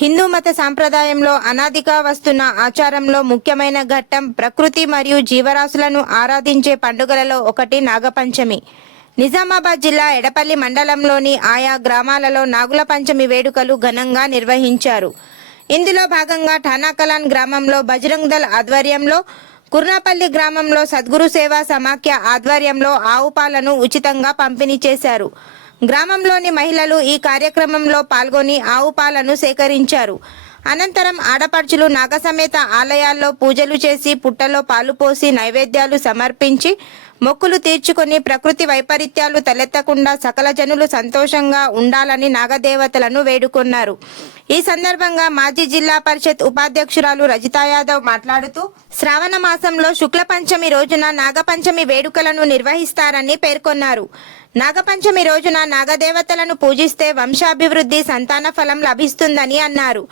హిందూ మత సాంప్రదాయంలో అనాదిగా వస్తున్న ఆచారంలో ముఖ్యమైన ఘట్టం ప్రకృతి మరియు జీవరాశులను ఆరాధించే పండుగలలో ఒకటి నాగపంచమి. నిజామాబాద్ జిల్లా ఎడపల్లి మండలంలోని ఆయా గ్రామాలలో నాగుల పంచమి వేడుకలు ఘనంగా నిర్వహించారు. ఇందులో భాగంగా ఠానాకలాన్ గ్రామంలో బజరంగ్ దళ్ ఆధ్వర్యంలో కుర్నాపల్లి గ్రామంలో సద్గురు సేవా సమాఖ్య ఆధ్వర్యంలో ఆవు పాలను ఉచితంగా పంపిణీ చేశారు. గ్రామంలోని మహిళలు ఈ కార్యక్రమంలో పాల్గొని ఆవు పాలను సేకరించారు. అనంతరం ఆడపడుచులు నాగసమేత ఆలయాల్లో పూజలు చేసి పుట్టలో పాలు పోసి నైవేద్యాలు సమర్పించి మొక్కులు తీర్చుకొని ప్రకృతి వైపరీత్యాలు తలెత్తకుండా సకల జనులు సంతోషంగా ఉండాలని నాగదేవతలను వేడుకున్నారు. ఈ సందర్భంగా మాజీ జిల్లా పరిషత్ ఉపాధ్యక్షురాలు రజితా యాదవ్ మాట్లాడుతూ శ్రావణ మాసంలో శుక్ల పంచమి రోజున నాగపంచమి వేడుకలను నిర్వహిస్తారని పేర్కొన్నారు. నాగపంచమి రోజున నాగదేవతలను పూజిస్తే వంశాభివృద్ధి సంతాన ఫలం లభిస్తుందని అన్నారు.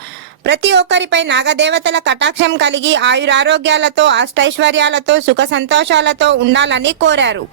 ప్రతి ఒక్కరిపై నాగదేవతల కటాక్షం కలిగి ఆయురారోగ్యాలతో అష్టైశ్వర్యాలతో సుఖ సంతోషాలతో ఉండాలని కోరారు.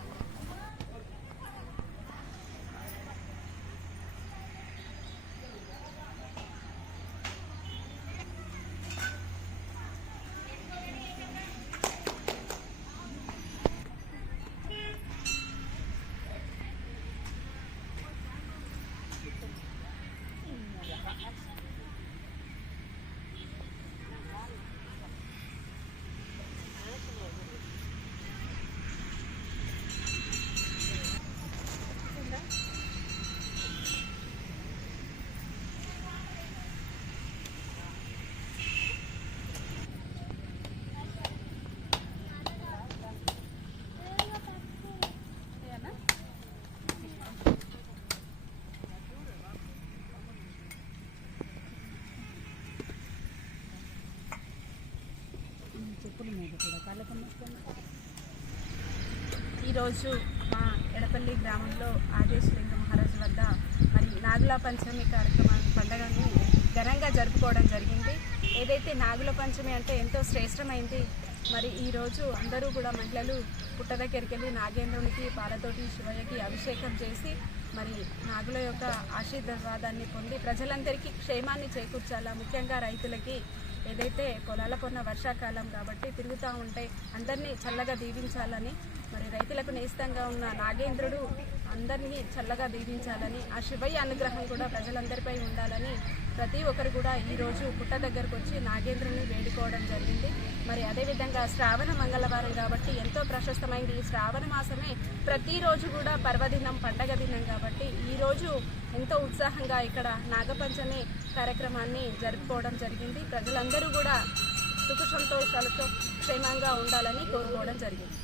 ఈరోజు మా ఎడపల్లి గ్రామంలో ఆదేశలింగ మహారాజు వద్ద మరి నాగుల పంచమి కార్యక్రమం పండగను ఘనంగా జరుపుకోవడం జరిగింది. ఏదైతే నాగుల పంచమి అంటే ఎంతో శ్రేష్టమైంది మరి ఈరోజు అందరూ కూడా మహిళలు పుట్ట దగ్గరికి వెళ్ళి నాగేంద్రునికి పాలతోటి శివయ్యకి అభిషేకం చేసి మరి నాగుల యొక్క ఆశీర్వాదాన్ని పొంది ప్రజలందరికీ క్షేమాన్ని చేకూర్చాలా? ముఖ్యంగా రైతులకి ఏదైతే పొలాల కొన్న వర్షాకాలం కాబట్టి తిరుగుతూ ఉంటే అందరినీ చల్లగా దీవించాలని మరి రైతులకు నేస్తంగా ఉన్న నాగేంద్రుడు అందరినీ చల్లగా దీవించాలని ఆ శివయ్య అనుగ్రహం కూడా ప్రజలందరిపై ఉండాలని ప్రతి ఒక్కరు కూడా ఈరోజు పుట్ట దగ్గరకు వచ్చి నాగేంద్రుని వేడుకోవడం జరిగింది. మరి అదేవిధంగా శ్రావణ మంగళవారం కాబట్టి ఎంతో ప్రశస్తమైంది. ఈ శ్రావణ మాసమే ప్రతిరోజు కూడా పర్వదినం పండగ దినం కాబట్టి ఈరోజు ఎంతో ఉత్సాహంగా ఇక్కడ నాగపంచమి కార్యక్రమాన్ని జరుపుకోవడం జరిగింది. ప్రజలందరూ కూడా సుఖ సంతోషాలతో క్షేమంగా ఉండాలని కోరుకోవడం జరిగింది.